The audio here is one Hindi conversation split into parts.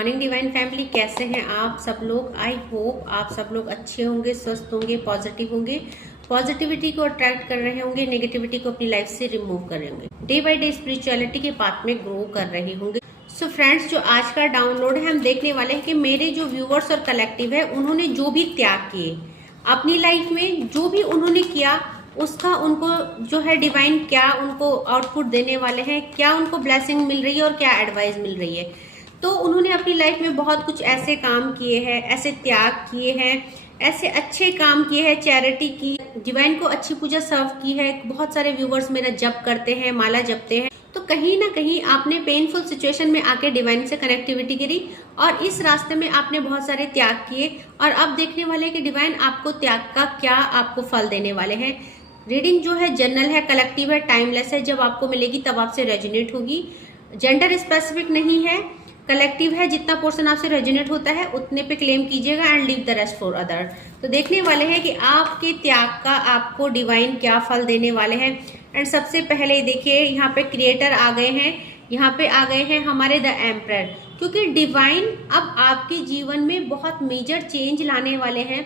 मॉर्निंग डिवाइन फैमिली, कैसे हैं आप सब लोग। आई होप आप सब लोग अच्छे होंगे, स्वस्थ होंगे, पॉजिटिव होंगे, पॉजिटिविटी को अट्रैक्ट कर रहे होंगे, नेगेटिविटी को अपनी लाइफ से रिमूव कर रहे होंगे, डे बाय डे स्पिरिचुअलिटी के पाथ में ग्रो कर रहे होंगे। सो फ्रेंड्स, जो आज का डाउनलोड है हम देखने वाले हैं कि मेरे जो व्यूवर्स और कलेक्टिव है उन्होंने जो भी त्याग किए अपनी लाइफ में, जो भी उन्होंने किया उसका उनको जो है डिवाइन क्या उनको आउटपुट देने वाले हैं, क्या उनको ब्लेसिंग मिल रही है और क्या एडवाइस मिल रही है। तो उन्होंने अपनी लाइफ में बहुत कुछ ऐसे काम किए हैं, ऐसे त्याग किए हैं, ऐसे अच्छे काम किए हैं, चैरिटी की, डिवाइन को अच्छी पूजा सर्व की है। बहुत सारे व्यूवर्स मेरा जप करते हैं, माला जपते हैं। तो कहीं ना कहीं आपने पेनफुल सिचुएशन में आके डिवाइन से कनेक्टिविटी करी और इस रास्ते में आपने बहुत सारे त्याग किए और अब देखने वाले हैं कि डिवाइन आपको त्याग का क्या आपको फल देने वाले हैं। रीडिंग जो है जनरल है, कलेक्टिव है, टाइमलेस है। जब आपको मिलेगी तब आपसे रेजोनेट होगी। जेंडर स्पेसिफिक नहीं है, कलेक्टिव है। जितना पोर्शन आपसे रेजोनेट होता है उतने पे क्लेम कीजिएगा and leave the rest for other. तो देखने वाले हैं कि आपके त्याग का आपको डिवाइन क्या फल देने वाले हैं। एंड सबसे पहले देखिए यहाँ पे क्रिएटर आ गए हैं, यहाँ पे आ गए हैं हमारे द एम्परर, क्योंकि डिवाइन अब आपके जीवन में बहुत मेजर चेंज लाने वाले हैं।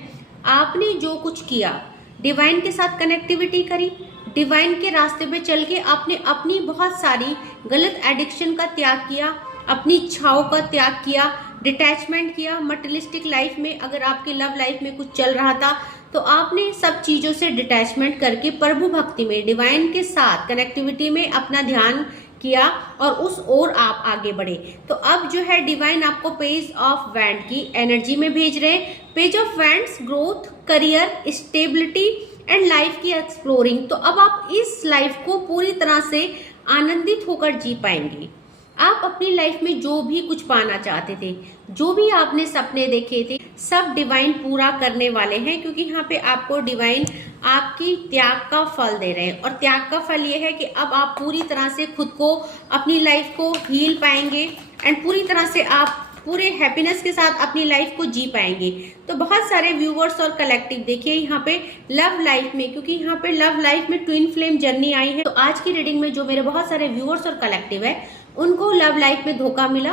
आपने जो कुछ किया, डिवाइन के साथ कनेक्टिविटी करी, डिवाइन के रास्ते पे चल के आपने अपनी बहुत सारी गलत एडिक्शन का त्याग किया, अपनी इच्छाओं का त्याग किया, डिटैचमेंट किया। मटेरियलिस्टिक लाइफ में अगर आपके लव लाइफ में कुछ चल रहा था तो आपने सब चीजों से डिटैचमेंट करके प्रभु भक्ति में, डिवाइन के साथ कनेक्टिविटी में अपना ध्यान किया और उस ओर आप आगे बढ़े। तो अब जो है डिवाइन आपको पेज ऑफ वैंड की एनर्जी में भेज रहे हैं। Page of wands growth, career, stability and life की एक्सप्लोरिंग। तो अब आप इस लाइफ को पूरी तरह से आनंदित होकर जी पाएंगे। आप अपनी लाइफ में जो भी कुछ पाना चाहते थे, जो भी आपने सपने देखे थे, सब डिवाइन पूरा करने वाले हैं, क्योंकि यहाँ पे आपको डिवाइन आपकी त्याग का फल दे रहे हैं। और त्याग का फल ये है कि अब आप पूरी तरह से खुद को, अपनी लाइफ को हील पाएंगे एंड पूरी तरह से आप पूरे हैप्पीनेस के साथ अपनी लाइफ को जी पाएंगे। तो बहुत सारे व्यूवर्स और कलेक्टिव देखिए यहाँ पे लव लाइफ में, क्योंकि यहाँ पे लव लाइफ में ट्विन फ्लेम जर्नी आई है। तो आज की रीडिंग में जो मेरे बहुत सारे व्यूवर्स और कलेक्टिव है उनको लव लाइफ में धोखा मिला,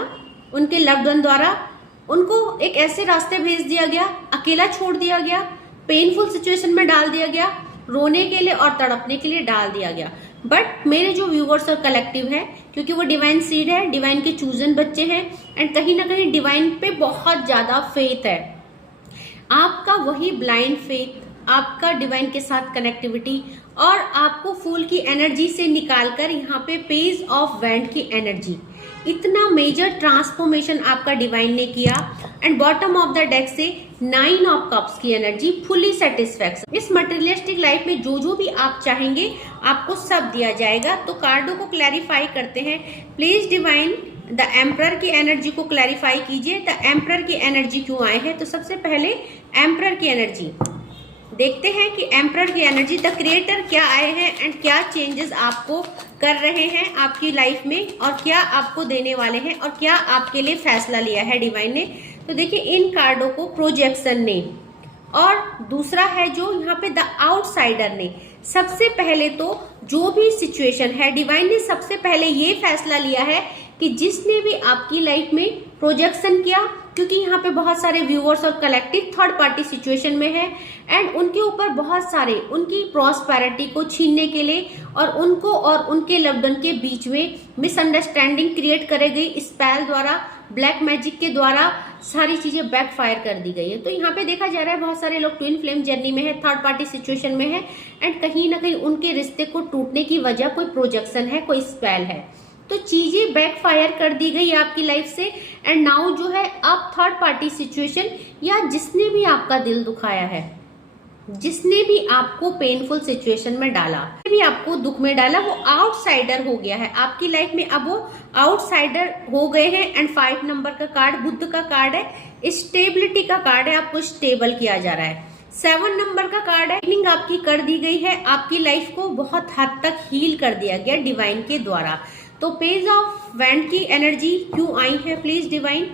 उनके लव्ड वन द्वारा उनको एक ऐसे रास्ते भेज दिया गया, अकेला छोड़ दिया गया, पेनफुल सिचुएशन में डाल दिया गया, रोने के लिए और तड़पने के लिए डाल दिया गया। बट मेरे जो व्यूवर्स और कलेक्टिव है, क्योंकि वो डिवाइन सीड है, डिवाइन के चूजन बच्चे हैं एंड कहीं ना कहीं डिवाइन पे बहुत ज्यादा फेथ है। आपका वही ब्लाइंड फेथ, आपका डिवाइन के साथ कनेक्टिविटी और आपको फूल की एनर्जी से निकालकर यहाँ पे पेज ऑफ वैंड की एनर्जी, इतना मेजर ट्रांसफॉर्मेशन आपका डिवाइन ने किया। And bottom of the deck से 9 ऑफ कप्स की एनर्जी, फुली सेटिस्फैक्शन। इस मटेरियलिस्टिक लाइफ में जो जो भी आप चाहेंगे आपको सब दिया जाएगा। तो कार्डों को क्लैरिफाई करते हैं। प्लीज डिवाइन द एम्परर की एनर्जी को क्लैरिफाई कीजिए। द एम्परर की एनर्जी क्यों आए हैं? तो सबसे पहले एम्परर की एनर्जी देखते हैं कि एम्परर की एनर्जी, द क्रिएटर क्या आए हैं एंड क्या चेंजेस आपको कर रहे हैं आपकी लाइफ में और क्या आपको देने वाले हैं और क्या आपके लिए फैसला लिया है डिवाइन ने। तो देखिए इन कार्डों को प्रोजेक्शन ने और दूसरा है जो यहाँ पे द आउटसाइडर ने। सबसे पहले तो जो भी सिचुएशन है, डिवाइन ने सबसे पहले ये फैसला लिया है कि जिसने भी आपकी लाइफ में प्रोजेक्शन किया, क्योंकि यहाँ पे बहुत सारे व्यूअर्स और कलेक्टिव थर्ड पार्टी सिचुएशन में है एंड उनके ऊपर बहुत सारे उनकी प्रॉस्पेरिटी को छीनने के लिए और उनको और उनके लव्ड वन के बीच में मिसअंडरस्टैंडिंग क्रिएट करे गई स्पेल द्वारा, ब्लैक मैजिक के द्वारा सारी चीजें बैकफायर कर दी गई है। तो यहाँ पे देखा जा रहा है बहुत सारे लोग ट्विन फ्लेम जर्नी में है, थर्ड पार्टी सिचुएशन में है एंड कहीं ना कहीं उनके रिश्ते को टूटने की वजह कोई प्रोजेक्शन है, कोई स्पेल है। तो चीजें बैकफायर कर दी गई आपकी लाइफ से एंड नाउ जो है अब थर्ड पार्टी सिचुएशन या जिसने भी आपका दिल दुखाया है, जिसने भी आपको पेनफुल सिचुएशन में डाला, भी आपको दुख में डाला, वो आउटसाइडर हो गया है आपकी लाइफ में। अब वो आउटसाइडर हो गए हैं एंड 5 नंबर का कार्ड बुद्ध का कार्ड है, स्टेबिलिटी का कार्ड है, आपको स्टेबल किया जा रहा है। 7 नंबर का कार्ड है, हीलिंग आपकी कर दी गई है, आपकी लाइफ को बहुत हद तक हील कर दिया गया डिवाइन के द्वारा। तो पेज ऑफ वैंड की एनर्जी क्यों आई है? प्लीज डिवाइन,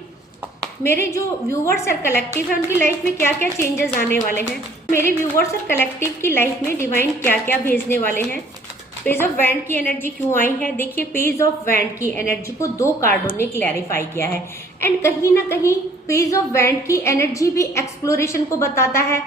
मेरे जो व्यूवर्स और कलेक्टिव है उनकी लाइफ में क्या क्या चेंजेस आने वाले हैं, मेरे व्यूवर्स और कलेक्टिव की लाइफ में डिवाइन क्या क्या भेजने वाले हैं। पेज ऑफ वैंड की एनर्जी क्यों आई है? देखिए पेज ऑफ वैंड की एनर्जी को 2 कार्डों ने क्लैरिफाई किया है एंड कहीं ना कहीं पेज ऑफ वैंड की एनर्जी भी एक्सप्लोरेशन को बताता है,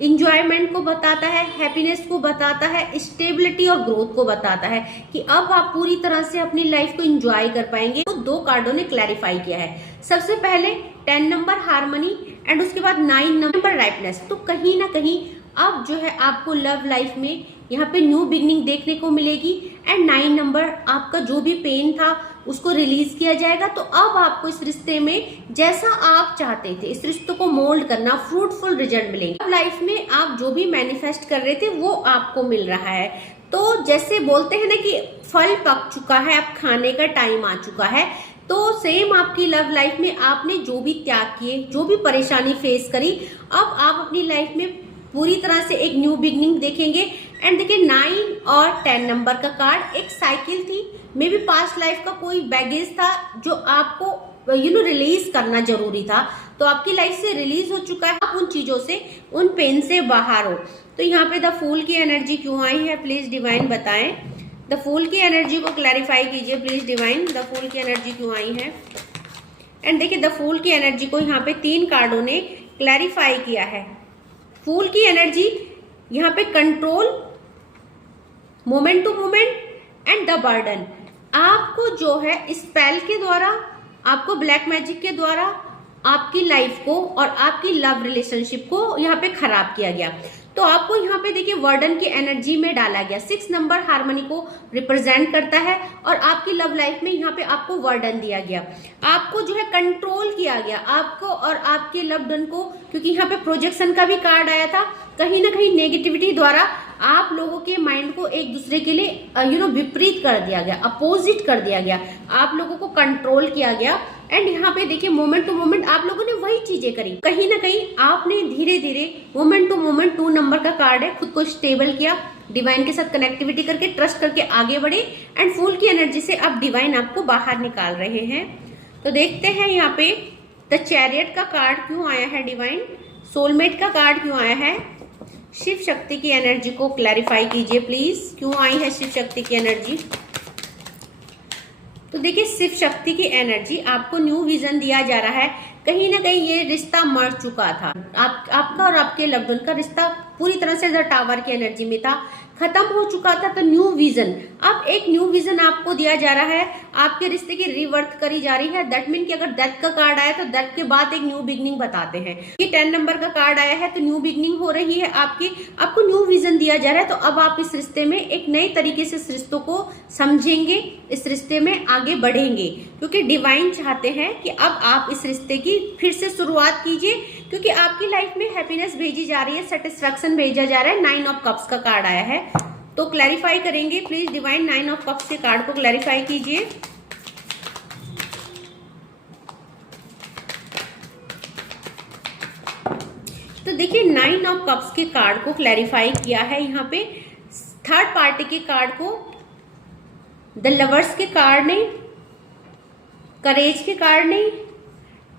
इंजॉयमेंट को बताता है, हैप्पीनेस को बताता है, स्टेबिलिटी और ग्रोथ को बताता है कि अब आप पूरी तरह से अपनी लाइफ को एंजॉय कर पाएंगे। तो 2 कार्डों ने क्लैरिफाई किया है। सबसे पहले 10 नंबर हार्मनी एंड उसके बाद 9 नंबर राइटनेस। तो कहीं ना कहीं अब जो है आपको लव लाइफ में यहाँ पे न्यू बिगनिंग देखने को मिलेगी एंड 9 नंबर आपका जो भी पेन था उसको रिलीज किया जाएगा। तो अब आपको इस रिश्ते में जैसा आप चाहते थे इस रिश्ते को मोल्ड करना, फ्रूटफुल रिजल्ट मिलेंगे। लाइफ में आप जो भी मैनिफेस्ट कर रहे थे वो आपको मिल रहा है। तो जैसे बोलते हैं ना कि फल पक चुका है, अब खाने का टाइम आ चुका है, तो सेम आपकी लव लाइफ में आपने जो भी त्याग किए, जो भी परेशानी फेस करी, अब आप अपनी लाइफ में पूरी तरह से एक न्यू बिगनिंग देखेंगे। एंड देखिए 9 और 10 नंबर का कार्ड एक साइकिल थी, मे बी पास्ट लाइफ का कोई बैगेज था जो आपको रिलीज करना जरूरी था, तो आपकी लाइफ से रिलीज हो चुका है। आप उन चीजों से, उन पेन से बाहर हो। तो यहाँ पे द फूल की एनर्जी क्यों आई है प्लीज डिवाइन बताएं। द फूल की एनर्जी को क्लैरिफाई कीजिए प्लीज डिवाइन। द फूल की एनर्जी क्यों आई है? एंड देखिए द फूल की एनर्जी को यहाँ पे 3 कार्डों ने क्लैरिफाई किया है। फूल की एनर्जी यहाँ पे control, moment to moment and the burden. आपको जो है स्पेल के द्वारा, आपको ब्लैक मैजिक के द्वारा आपकी लाइफ को और आपकी लव रिलेशनशिप को यहाँ पे खराब किया गया। तो आपको यहाँ पे देखिए वर्डन की एनर्जी में डाला गया। 6 नंबर हार्मनी को रिप्रेजेंट करता है और आपकी लव लाइफ में यहाँ पे आपको वर्डन दिया गया। आपको जो है कंट्रोल किया गया, आपको और आपके लव्ड वन को, क्योंकि यहाँ पे प्रोजेक्शन का भी कार्ड आया था। कहीं ना कहीं नेगेटिविटी द्वारा आप लोगों के माइंड को एक दूसरे के लिए विपरीत कर दिया गया, अपोजिट कर दिया गया, आप लोगों को कंट्रोल किया गया। एंड यहाँ पे देखिए मोमेंट टू मोमेंट आप लोगों ने वही चीजें करी। कहीं ना कहीं आपने धीरे धीरे मोमेंट टू मोमेंट 2 नंबर का कार्ड है, खुद को स्टेबल किया, डिवाइन के साथ कनेक्टिविटी करके, ट्रस्ट करके आगे बढ़े एंड फूल की एनर्जी से अब डिवाइन आपको बाहर निकाल रहे हैं। तो देखते हैं यहाँ पे द चैरियट का कार्ड क्यों आया है डिवाइन, सोलमेट का कार्ड क्यों आया है, शिव शक्ति की एनर्जी को क्लैरिफाई कीजिए प्लीज, क्यों आई है शिव शक्ति की एनर्जी। तो देखिए शिव शक्ति की एनर्जी आपको न्यू विजन दिया जा रहा है। कहीं ना कहीं ये रिश्ता मर चुका था, आपका और आपके लव्ड वन का रिश्ता पूरी तरह से द टावर की एनर्जी में था, खत्म हो चुका था। तो न्यू विजन, अब एक न्यू विजन आपको दिया जा रहा है, आपके रिश्ते की रिवर्थ करी जा रही है। दैट मीन कि अगर डेथ का कार्ड आया तो डेथ के बाद एक न्यू बिगनिंग बताते हैं। ये 10 नंबर का कार्ड आया है तो न्यू बिगनिंग हो रही है, आपको न्यू विजन दिया जा रहा है। तो अब आप इस रिश्ते में एक नए तरीके से इस रिश्तों को समझेंगे, इस रिश्ते में आगे बढ़ेंगे, क्योंकि डिवाइन चाहते हैं कि अब आप इस रिश्ते की फिर से शुरुआत कीजिए, क्योंकि आपकी लाइफ में हैप्पीनेस भेजी जा रही है, सेटिस्फैक्शन भेजा जा रहा है। 9 ऑफ कप्स का कार्ड आया है तो क्लैरिफाई करेंगे प्लीज डिवाइन। 9 ऑफ कप्स के कार्ड को क्लैरिफाई कीजिए। तो देखिए 9 ऑफ कप्स के कार्ड को क्लैरिफाई किया है यहाँ पे, थर्ड पार्टी के कार्ड को, द लवर्स के कार्ड ने, करेज के कार्ड ने,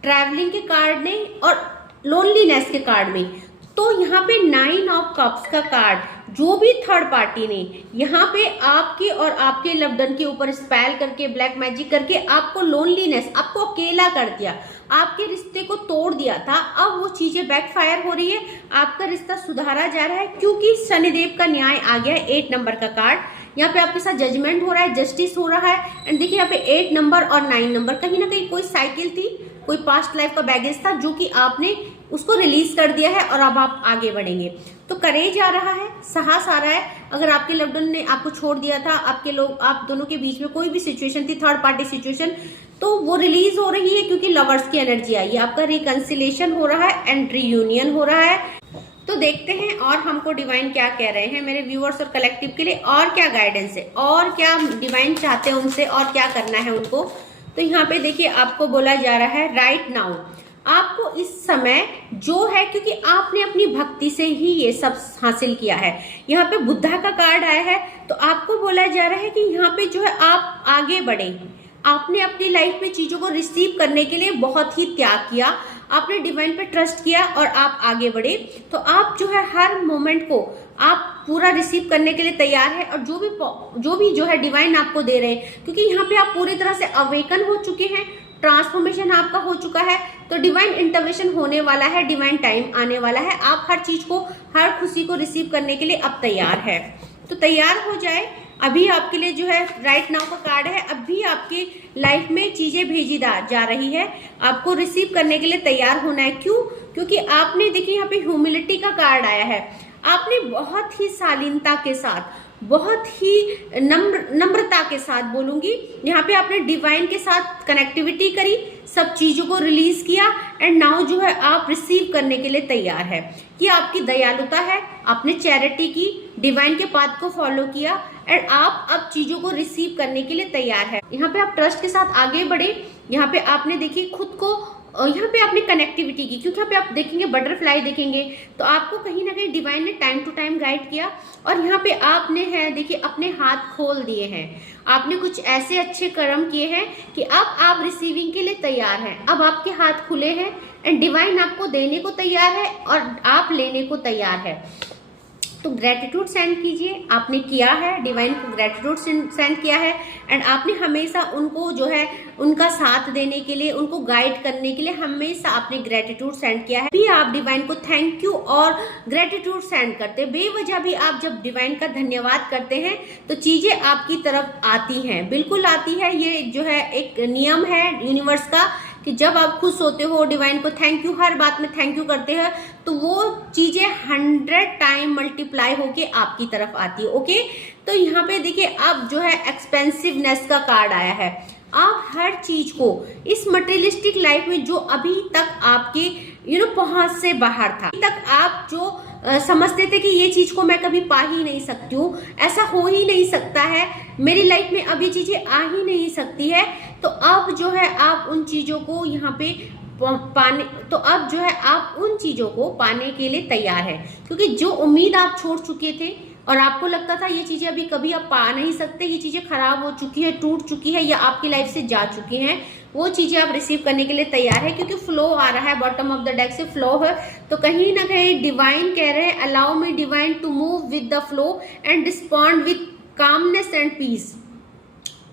ट्रैवलिंग के कार्ड ने और लोनलीनेस के कार्ड में। तो यहाँ पे 9 ऑफ कप्स का कार्ड, जो भी थर्ड पार्टी ने यहाँ पे आपके और आपके लव्ड वन के ऊपर स्पेल करके, ब्लैक मैजिक करके आपको लोनलीनेस, आपको अकेला कर दिया, आपके रिश्ते को तोड़ दिया था, अब वो चीजें बैकफायर हो रही है, आपका रिश्ता सुधारा जा रहा है, क्योंकि शनिदेव का न्याय आ गया। 8 नंबर का कार्ड, यहाँ पे आपके साथ जजमेंट हो रहा है, जस्टिस हो रहा है। एंड देखिए यहाँ पे 8 नंबर और 9 नंबर, कहीं ना कहीं कोई साइकिल थी, कोई पास्ट लाइफ का बैगेज था जो कि आपने उसको रिलीज कर दिया है और अब आप आगे बढ़ेंगे। तो करेज आ रहा है, साहस आ रहा है। अगर आपके लव्ड वन ने आपको छोड़ दिया था, आप दोनों के बीच में कोई भी सिचुएशन थी, थर्ड पार्टी सिचुएशन, तो वो रिलीज हो रही है, क्योंकि लवर्स की एनर्जी आई है, आपका रिकंसिलेशन हो रहा है एंड रियूनियन हो रहा है। तो देखते हैं और हमको डिवाइन क्या कह रहे हैं मेरे व्यूअर्स और कलेक्टिव के लिए, और क्या गाइडेंस है, और क्या डिवाइन चाहते हैं उनसे, और क्या करना है उनको। तो यहाँ पे देखिए आपको बोला जा रहा है राइट नाउ, आपको इस समय जो है, क्योंकि आपने अपनी भक्ति से ही ये सब हासिल किया है। यहाँ पे बुद्धा का कार्ड आया है, तो आपको बोला जा रहा है कि यहाँ पे जो है आप आगे बढ़े, आपने अपनी लाइफ में चीजों को रिसीव करने के लिए बहुत ही त्याग किया, आपने डिवाइन पे ट्रस्ट किया और आप आगे बढ़े। तो आप जो है हर मोमेंट को आप पूरा रिसीव करने के लिए तैयार है, और जो भी जो है डिवाइन आपको दे रहे हैं, क्योंकि यहाँ पे आप पूरी तरह से अवेकन हो चुके हैं, ट्रांसफॉर्मेशन आपका हो चुका है, तो डिवाइन इंटरवेंशन होने वाला है, डिवाइन टाइम आने वाला है। आप हर चीज को, हर खुशी को रिसीव करने के लिए अब तैयार है। तो तैयार हो जाए। अभी आपके लिए जो है राइट नाउ का कार्ड है, अभी आपकी लाइफ में चीजें भेजी जा रही है, आपको रिसीव करने के लिए तैयार होना है। क्यों? क्योंकि आपने देखिए यहाँ पे ह्यूमिलिटी का कार्ड आया है। आपने बहुत ही शालीनता के साथ, बहुत ही नम्रता के साथ बोलूंगी, यहाँ पे आपने डिवाइन के साथ कनेक्टिविटी करी, सब चीजों को रिलीज किया, एंड नाउ जो है आप रिसीव करने के लिए तैयार है। कि आपकी दयालुता है, आपने चैरिटी की, डिवाइन के पाथ को फॉलो किया, एंड आप अब चीजों को रिसीव करने के लिए तैयार है। यहाँ पे आप ट्रस्ट के साथ आगे बढ़े। यहाँ पे आपने देखिए खुद को, यहाँ पे आपने कनेक्टिविटी की, क्योंकि यहाँ पे आप देखेंगे बटरफ्लाई देखेंगे, तो आपको कहीं ना कहीं डिवाइन ने टाइम टू टाइम गाइड किया, और यहाँ पे आपने है देखिए अपने हाथ खोल दिए हैं। आपने कुछ ऐसे अच्छे कर्म किए हैं कि अब आप रिसीविंग के लिए तैयार हैं। अब आपके हाथ खुले हैं, एंड डिवाइन आपको देने को तैयार है और आप लेने को तैयार है। तो ग्रेटिट्यूड सेंड कीजिए। आपने किया है, डिवाइन को ग्रेटिट्यूड सेंड किया है, एंड आपने हमेशा उनको जो है उनका साथ देने के लिए, उनको गाइड करने के लिए हमेशा आपने ग्रेटिट्यूड सेंड किया है। भी आप डिवाइन को थैंक यू और ग्रेटिट्यूड सेंड करते, बेवजह भी आप जब डिवाइन का धन्यवाद करते हैं तो चीजें आपकी तरफ आती हैं, बिल्कुल आती है। ये जो है एक नियम है यूनिवर्स का कि जब आप खुश होते हो, डिवाइन को थैंक यू, हर बात में थैंक यू करते हैं, तो वो चीजें 100 टाइम मल्टीप्लाई होके आपकी तरफ आती है। ओके, तो यहाँ पे देखिए अब जो है एक्सपेंसिवनेस का कार्ड आया है। आप हर चीज को इस मटेरियलिस्टिक लाइफ में जो अभी तक आपके पहुंच से बाहर था, अभी तक आप जो समझते थे कि ये चीज को मैं कभी पा ही नहीं सकती हूँ, ऐसा हो ही नहीं सकता है, मेरी लाइफ में अब ये चीजें आ ही नहीं सकती है, तो अब जो है आप उन चीजों को यहाँ पे पाने, तो अब जो है आप उन चीजों को पाने के लिए तैयार है। क्योंकि जो उम्मीद आप छोड़ चुके थे और आपको लगता था ये चीजें अभी कभी आप पा नहीं सकते, ये चीजें खराब हो चुकी है, टूट चुकी है, या आपकी लाइफ से जा चुकी हैं, वो चीजें आप रिसीव करने के लिए तैयार है। क्योंकि फ्लो आ रहा है, बॉटम ऑफ द डेक से फ्लो है, तो कहीं ना कहीं डिवाइन कह रहे हैं allow me divine to move with the flow and respond with calmness and peace.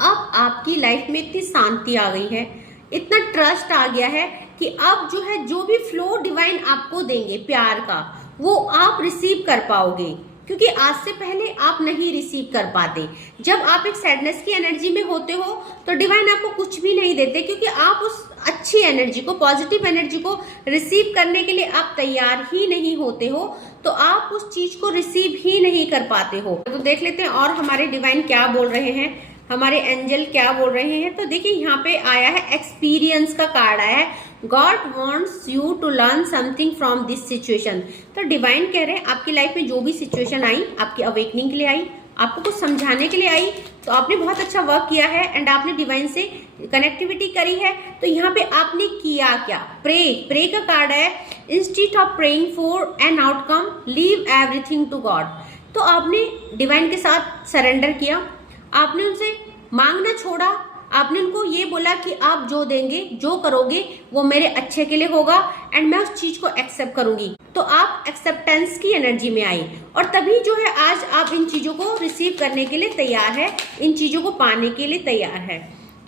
अब आपकी लाइफ में इतनी शांति आ गई है, इतना ट्रस्ट आ गया है कि अब जो है जो भी फ्लो डिवाइन आपको देंगे प्यार का, वो आप रिसीव कर पाओगे। क्योंकि आज से पहले आप नहीं रिसीव कर पाते। जब आप एक सैडनेस की एनर्जी में होते हो तो डिवाइन आपको कुछ भी नहीं देते, क्योंकि आप उस अच्छी एनर्जी को, पॉजिटिव एनर्जी को रिसीव करने के लिए आप तैयार ही नहीं होते हो, तो आप उस चीज को रिसीव ही नहीं कर पाते हो। तो देख लेते हैं और हमारे डिवाइन क्या बोल रहे हैं, हमारे एंजल क्या बोल रहे हैं। तो देखिए यहाँ पे आया है एक्सपीरियंस का कार्ड आया है। God wants you to learn something from this situation. तो डिवाइन कह रहे हैं आपकी लाइफ में जो भी सिचुएशन आई, आपकी अवेकनिंग के लिए आई, आपको कुछ समझाने के लिए आई, तो आपने बहुत अच्छा वर्क किया है एंड आपने डिवाइन से कनेक्टिविटी करी है। तो यहाँ पे आपने किया क्या? प्रे का कार्ड है। Instead of praying for an outcome leave everything to God. तो आपने डिवाइन के साथ सरेंडर किया, आपने उनसे मांगना छोड़ा, आपने उनको ये बोला कि आप जो देंगे, जो करोगे वो मेरे अच्छे के लिए होगा एंड मैं उस चीज को एक्सेप्ट करूंगी। तो आप एक्सेप्टेंस की एनर्जी में आई और तभी जो है आज आप इन चीजों को रिसीव करने के लिए तैयार है, इन चीजों को पाने के लिए तैयार है।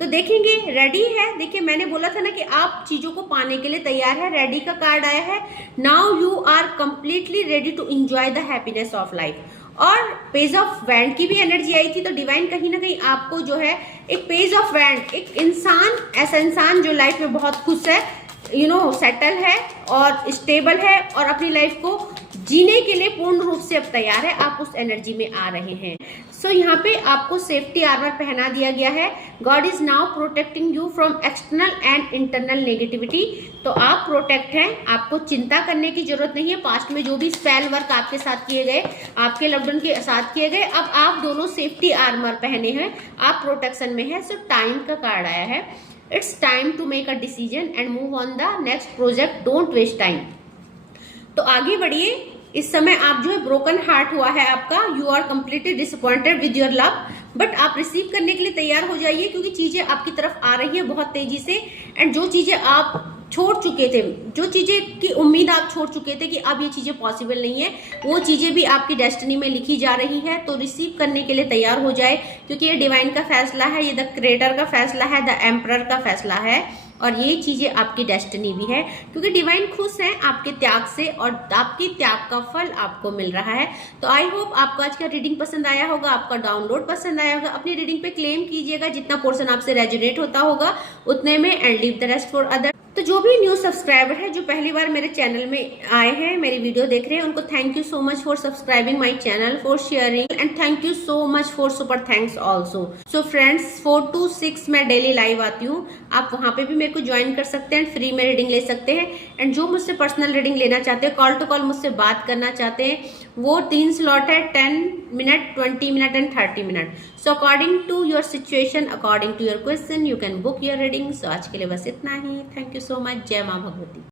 तो देखेंगे रेडी है। देखिए मैंने बोला था ना कि आप चीजों को पाने के लिए तैयार है। रेडी का कार्ड आया है। Now you are completely ready to enjoy the happiness of life. और पेज ऑफ वैंड की भी एनर्जी आई थी। तो डिवाइन कहीं ना कहीं आपको जो है एक पेज ऑफ वैंड, एक इंसान, ऐसा इंसान जो लाइफ में बहुत खुश है, सेटल है और स्टेबल है और अपनी लाइफ को जीने के लिए पूर्ण रूप से अब तैयार है, आप उस एनर्जी में आ रहे हैं। सो यहाँ पे आपको सेफ्टी आर्मर पहना दिया गया है। God is now protecting you from external and internal negativity. तो आप प्रोटेक्ट हैं, आपको चिंता करने की जरूरत नहीं है। पास्ट में जो भी स्पेल वर्क आपके साथ किए गए, आपके लव्ड वन के साथ किए गए, अब आप दोनों सेफ्टी आर्मर पहने हैं, आप प्रोटेक्शन में है। सो टाइम का कार्ड आया है। It's time to make a decision and move on the next project, don't waste time. तो आगे बढ़िए। इस समय आप जो है ब्रोकन हार्ट हुआ है आपका, you are completely disappointed with your love, but आप रिसीव करने के लिए तैयार हो जाइए क्योंकि चीजें आपकी तरफ आ रही हैं बहुत तेजी से। एंड जो चीजें आप छोड़ चुके थे, जो चीजें की उम्मीद आप छोड़ चुके थे कि अब ये चीजें पॉसिबल नहीं है, वो चीजें भी आपकी डेस्टिनी में लिखी जा रही है। तो रिसीव करने के लिए तैयार हो जाए, क्योंकि ये डिवाइन का फैसला है, ये द क्रिएटर का फैसला है, द एम्परर का फैसला है, और ये चीजें आपकी डेस्टिनी भी है, क्योंकि डिवाइन खुश है आपके त्याग से और आपके त्याग का फल आपको मिल रहा है। तो आई होप आपको आज का रीडिंग पसंद आया होगा, आपका डाउनलोड पसंद आया होगा। अपनी रीडिंग पे क्लेम कीजिएगा, जितना पोर्शन आपसे रेजोनेट होता होगा उतने में, and leave the rest for other. तो जो भी न्यू सब्सक्राइबर है, जो पहली बार मेरे चैनल में आए हैं, मेरी वीडियो देख रहे हैं, उनको thank you so much for subscribing my channel, for sharing, and thank you so much for super thanks also. So friends, 4 to 6 मैं डेली लाइव आती हूँ, आप वहां पे भी मेरे को ज्वाइन कर सकते हैं, फ्री में रीडिंग ले सकते हैं। एंड जो मुझसे पर्सनल रीडिंग लेना चाहते हैं, कॉल टू कॉल मुझसे बात करना चाहते हैं, वो 3 स्लॉट है, 10 minute, 20 minute and 30 minute. So according to your situation, according to your question, you can book your reading. सो आज के लिए बस इतना ही। Thank you so much. जय माँ भगवती।